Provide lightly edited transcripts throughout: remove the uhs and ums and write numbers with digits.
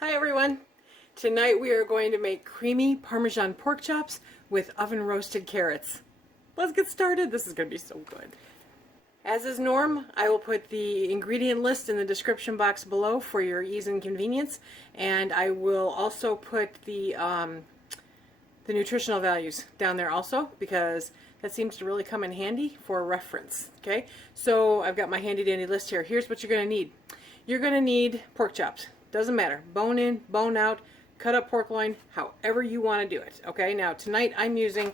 Hi everyone! Tonight we are going to make creamy Parmesan pork chops with oven roasted carrots. Let's get started. This is going to be so good. As is norm, I will put the ingredient list in the description box below for your ease and convenience, and I will also put the nutritional values down there also, because that seems to really come in handy for reference. Okay, so I've got my handy dandy list here. Here's what you're going to need. You're going to need pork chops. Doesn't matter. Bone in, bone out, cut up pork loin, however you want to do it. Okay, now tonight I'm using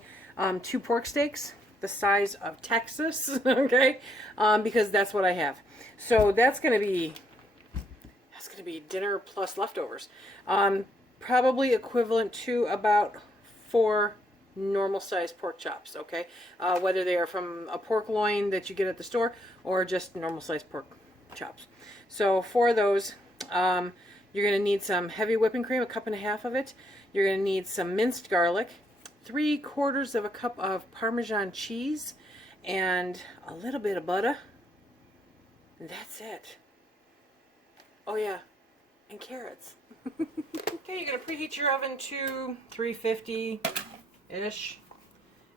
2 pork steaks, the size of Texas, okay, because that's what I have. So that's going to be dinner plus leftovers. Probably equivalent to about 4 normal sized pork chops, okay, whether they are from a pork loin that you get at the store or just normal sized pork chops. So for those, you're going to need some heavy whipping cream, 1.5 cups of it. You're going to need some minced garlic, 3/4 cup of Parmesan cheese, and a little bit of butter. And that's it. Oh yeah, and carrots. Okay, you're going to preheat your oven to 350-ish,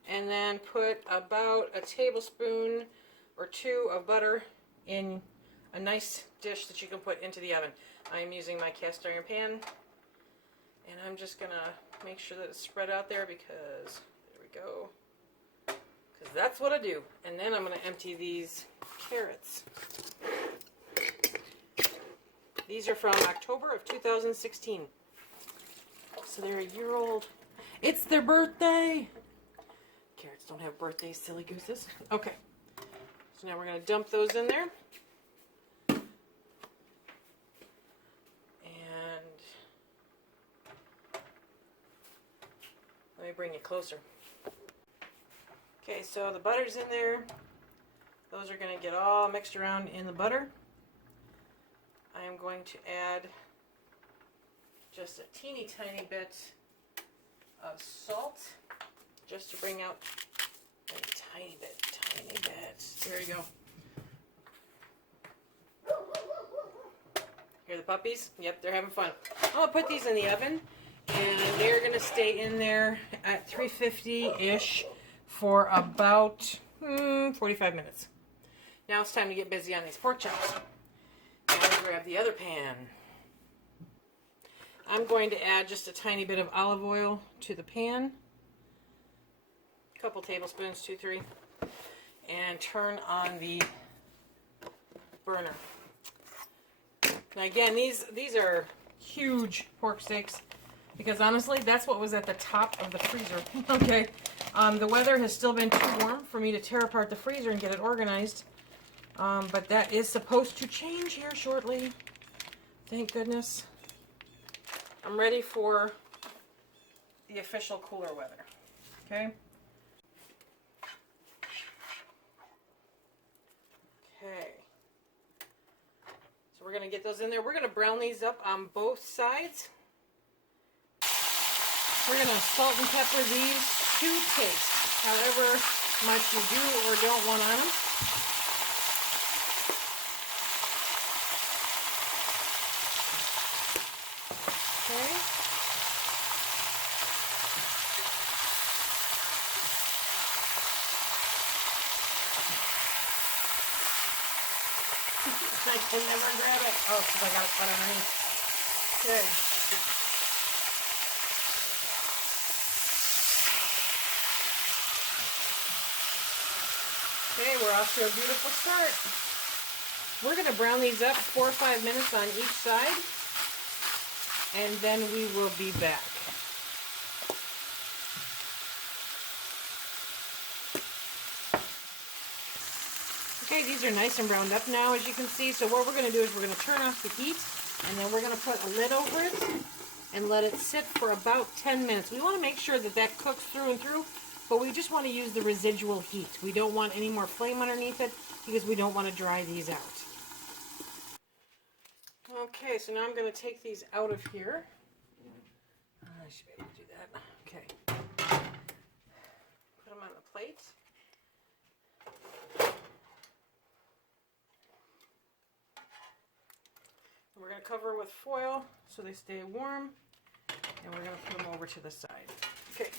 and then put about a tablespoon or 2 of butter in a nice dish that you can put into the oven. I'm using my cast iron pan, and I'm just going to make sure that it's spread out there because, there we go, because that's what I do. And then I'm going to empty these carrots. These are from October of 2016. So they're a year old. It's their birthday! Carrots don't have birthdays, silly gooses. Okay, so now we're going to dump those in there. Let me bring it closer. Okay, so the butter's in there. Those are going to get all mixed around in the butter. I am going to add just a teeny tiny bit of salt, just to bring out a tiny bit. There you go. Hear the puppies? Yep, they're having fun. I'm going to put these in the oven, and they're going to stay in there at 350-ish for about 45 minutes. Now it's time to get busy on these pork chops. Now grab the other pan. I'm going to add just a tiny bit of olive oil to the pan. A couple tablespoons, 2, 3. And turn on the burner. Now again, these are huge pork steaks, because honestly, that's what was at the top of the freezer. Okay, the weather has still been too warm for me to tear apart the freezer and get it organized, but that is supposed to change here shortly. Thank goodness. I'm ready for the official cooler weather. Okay. Okay. So we're going to get those in there. We're going to brown these up on both sides. We're going to salt and pepper these to taste, however much you do or don't want on them. Okay. I can never grab it. Oh, because I got it cut underneath. Okay. Okay, we're off to a beautiful start. We're going to brown these up 4 or 5 minutes on each side, and then we will be back. Okay, these are nice and browned up now, as you can see. So what we're going to do is we're going to turn off the heat, and then we're going to put a lid over it and let it sit for about 10 minutes. We want to make sure that that cooks through and through, but we just want to use the residual heat. We don't want any more flame underneath it because we don't want to dry these out. Okay, so now I'm going to take these out of here. I should be able to do that. Okay. Put them on the plate. We're going to cover with foil so they stay warm, and we're going to put them over to the side. Okay,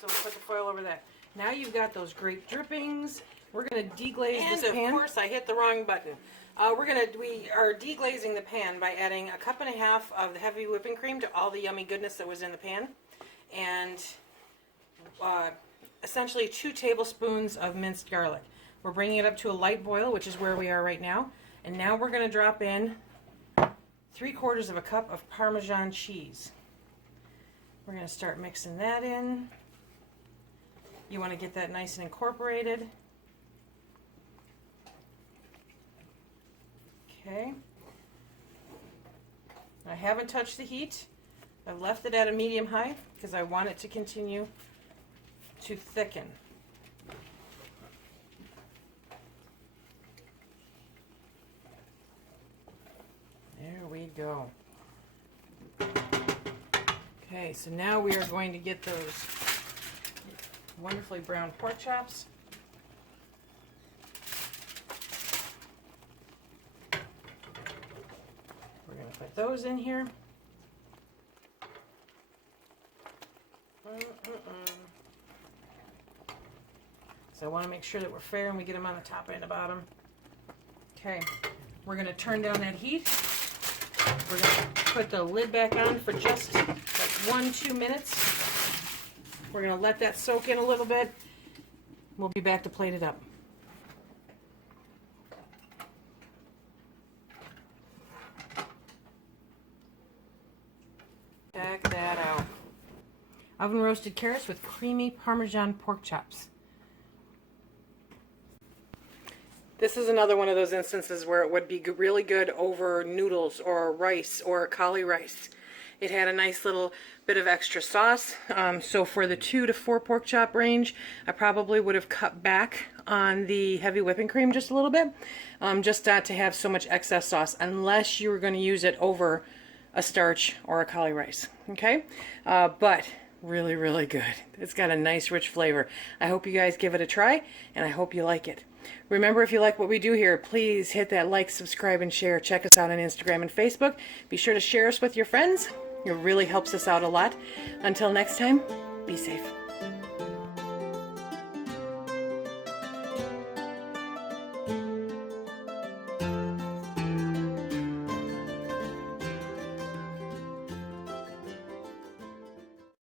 so we'll put the foil over that. Now you've got those great drippings. We're going to deglaze this pan. And of course, I hit the wrong button. We are deglazing the pan by adding 1.5 cups of the heavy whipping cream to all the yummy goodness that was in the pan, and essentially 2 tablespoons of minced garlic. We're bringing it up to a light boil, which is where we are right now. And now we're going to drop in 3/4 cup of Parmesan cheese. We're going to start mixing that in. You want to get that nice and incorporated. Okay. I haven't touched the heat. I've left it at a medium-high because I want it to continue to thicken. There we go. Okay, so now we are going to get those wonderfully browned pork chops. We're going to put those in here. So I want to make sure that we're fair and we get them on the top and the bottom. Okay, we're going to turn down that heat. We're going to put the lid back on for just like 1-2 minutes. We're going to let that soak in a little bit. We'll be back to plate it up. Check that out. Oven roasted carrots with creamy Parmesan pork chops. This is another one of those instances where it would be really good over noodles or rice or cauli rice. It had a nice little bit of extra sauce. So for the 2 to 4 pork chop range, I probably would have cut back on the heavy whipping cream just a little bit, just not to have so much excess sauce, unless you were going to use it over a starch or a cauli rice. Okay, but really, really good. It's got a nice rich flavor. I hope you guys give it a try, and I hope you like it. Remember, if you like what we do here, please hit that like, subscribe, and share. Check us out on Instagram and Facebook. Be sure to share us with your friends. It really helps us out a lot. Until next time, be safe.